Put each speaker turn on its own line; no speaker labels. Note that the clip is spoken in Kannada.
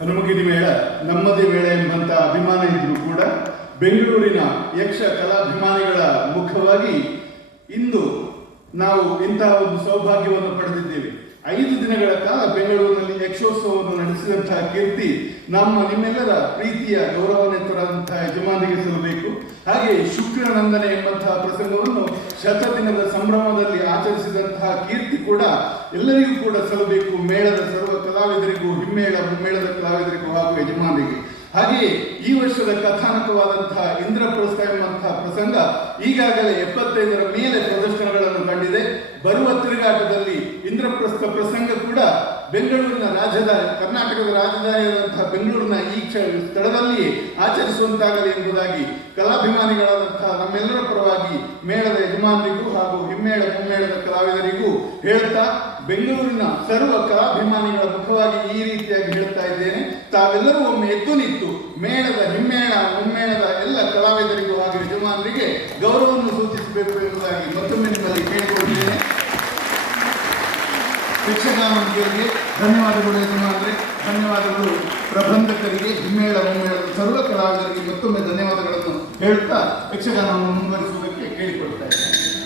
ಹನುಮಗಿರಿ ಮೇಳ, ನಮ್ಮದೇ ಮೇಳ ಎಂಬಂತ ಅಭಿಮಾನ ಇದ್ದರೂ ಕೂಡ ಬೆಂಗಳೂರಿನ ಯಕ್ಷ ಕಲಾಭಿಮಾನಿಗಳ ಮುಖವಾಗಿ ಇಂದು ನಾವು ಇಂತಹ ಒಂದು ಸೌಭಾಗ್ಯವನ್ನು ಪಡೆದಿದ್ದೇವೆ. ಐದು ದಿನಗಳ ಕಾಲ ಬೆಂಗಳೂರಿನಲ್ಲಿ ಯಕ್ಷೋತ್ಸವವನ್ನು ನಡೆಸಿದಂತಹ ಕೀರ್ತಿ ನಮ್ಮ ನಿಮ್ಮೆಲ್ಲರ ಪ್ರೀತಿಯ ಗೌರವಾನ್ವಿತರಾದಂತಹ ಯಜಮಾನಿಗೆ ಸಲ್ಲಬೇಕು. ಹಾಗೆ ಶುಕ್ರನಂದನೆ ಎಂಬಂತಹ ಪ್ರಸಂಗವನ್ನು ಶತದಿನದ ಸಂಭ್ರಮದಲ್ಲಿ ಆಚರಿಸಿದಂತಹ ಕೀರ್ತಿ ಕೂಡ ಎಲ್ಲರಿಗೂ ಕೂಡ ಸಲ್ಲಬೇಕು. ಮೇಳದ ಹಿಮ್ಮೇಳ ಮುಮ್ಮೇಳದ ಕಲಾವಿದರಿಗೂ ಹಾಗೂ ಯಜಮಾನರಿಗೆ ಹಾಗೆಯೇ ಈ ವರ್ಷದ ಕಥಾನಕವಾದಂತಹ ಇಂದ್ರಪ್ರಸ್ಥ ಎಂಬಂತಹ ಪ್ರಸಂಗ ಈಗಾಗಲೇ ಎಪ್ಪತ್ತೈದರ ಮೇಲೆ ಪ್ರದರ್ಶನಗಳನ್ನು ಕಂಡಿದೆ. ಬರುವ ತಿರುಗಾಟದಲ್ಲಿ ಇಂದ್ರಪ್ರಸ್ಥ ಪ್ರಸಂಗ ಕೂಡ ಬೆಂಗಳೂರಿನ ರಾಜಧಾನಿ, ಕರ್ನಾಟಕದ ರಾಜಧಾನಿಯಾದಂತಹ ಬೆಂಗಳೂರಿನ ಈ ಸ್ಥಳದಲ್ಲಿಯೇ ಸ್ಥಳದಲ್ಲಿ ಆಚರಿಸುವಂತಾಗಲಿ ಎಂಬುದಾಗಿ ಕಲಾಭಿಮಾನಿಗಳಾದಂತಹ ನಮ್ಮೆಲ್ಲರ ಪರವಾಗಿ ಮೇಳದ ಯಜಮಾನರಿಗೂ ಹಾಗೂ ಹಿಮ್ಮೇಳ ಮುಮ್ಮೇಳದ ಕಲಾವಿದರಿಗೂ ಹೇಳ್ತಾ ಬೆಂಗಳೂರಿನ ಸರ್ವ ಕಲಾಭಿಮಾನಿಗಳ ಮುಖವಾಗಿ ಈ ರೀತಿಯಾಗಿ ಹೇಳ್ತಾ ಇದ್ದೇನೆ. ತಾವೆಲ್ಲರೂ ಒಮ್ಮೆ ಎದ್ದು ನಿಂತು ಮೇಳದ ಹಿಮ್ಮೇಳ, ಮುಮ್ಮೇಳದ ಎಲ್ಲ ಕಲಾವಿದರಿಗೂ ಹಾಗೂ ಯಜಮಾನರಿಗೆ ಗೌರವವನ್ನು ಸೂಚಿಸಬೇಕು ಎಂಬುದಾಗಿ ಮತ್ತೊಮ್ಮೆ ನಿಮ್ಮಲ್ಲಿ ಕೇಳಿಕೊಳ್ತೇನೆ ಶಿಕ್ಷಕರಿಗೆ ಧನ್ಯವಾದಗಳು ಯಜಮಾನರೇ. ಧನ್ಯವಾದಗಳು ಪ್ರಬಂಧಕರಿಗೆ. ಹಿಮ್ಮೇಳ, ಮುಮ್ಮೇಳದ ಸರ್ವ ಕಲಾವಿದರಿಗೆ ಮತ್ತೊಮ್ಮೆ ಧನ್ಯವಾದಗಳನ್ನು ಹೇಳ್ತಾ ಯಕ್ಷಗಾನವನ್ನು ಮುಂದುವರಿಸುವುದಕ್ಕೆ ಕೇಳಿಕೊಳ್ತಾ ಇದ್ದೇನೆ.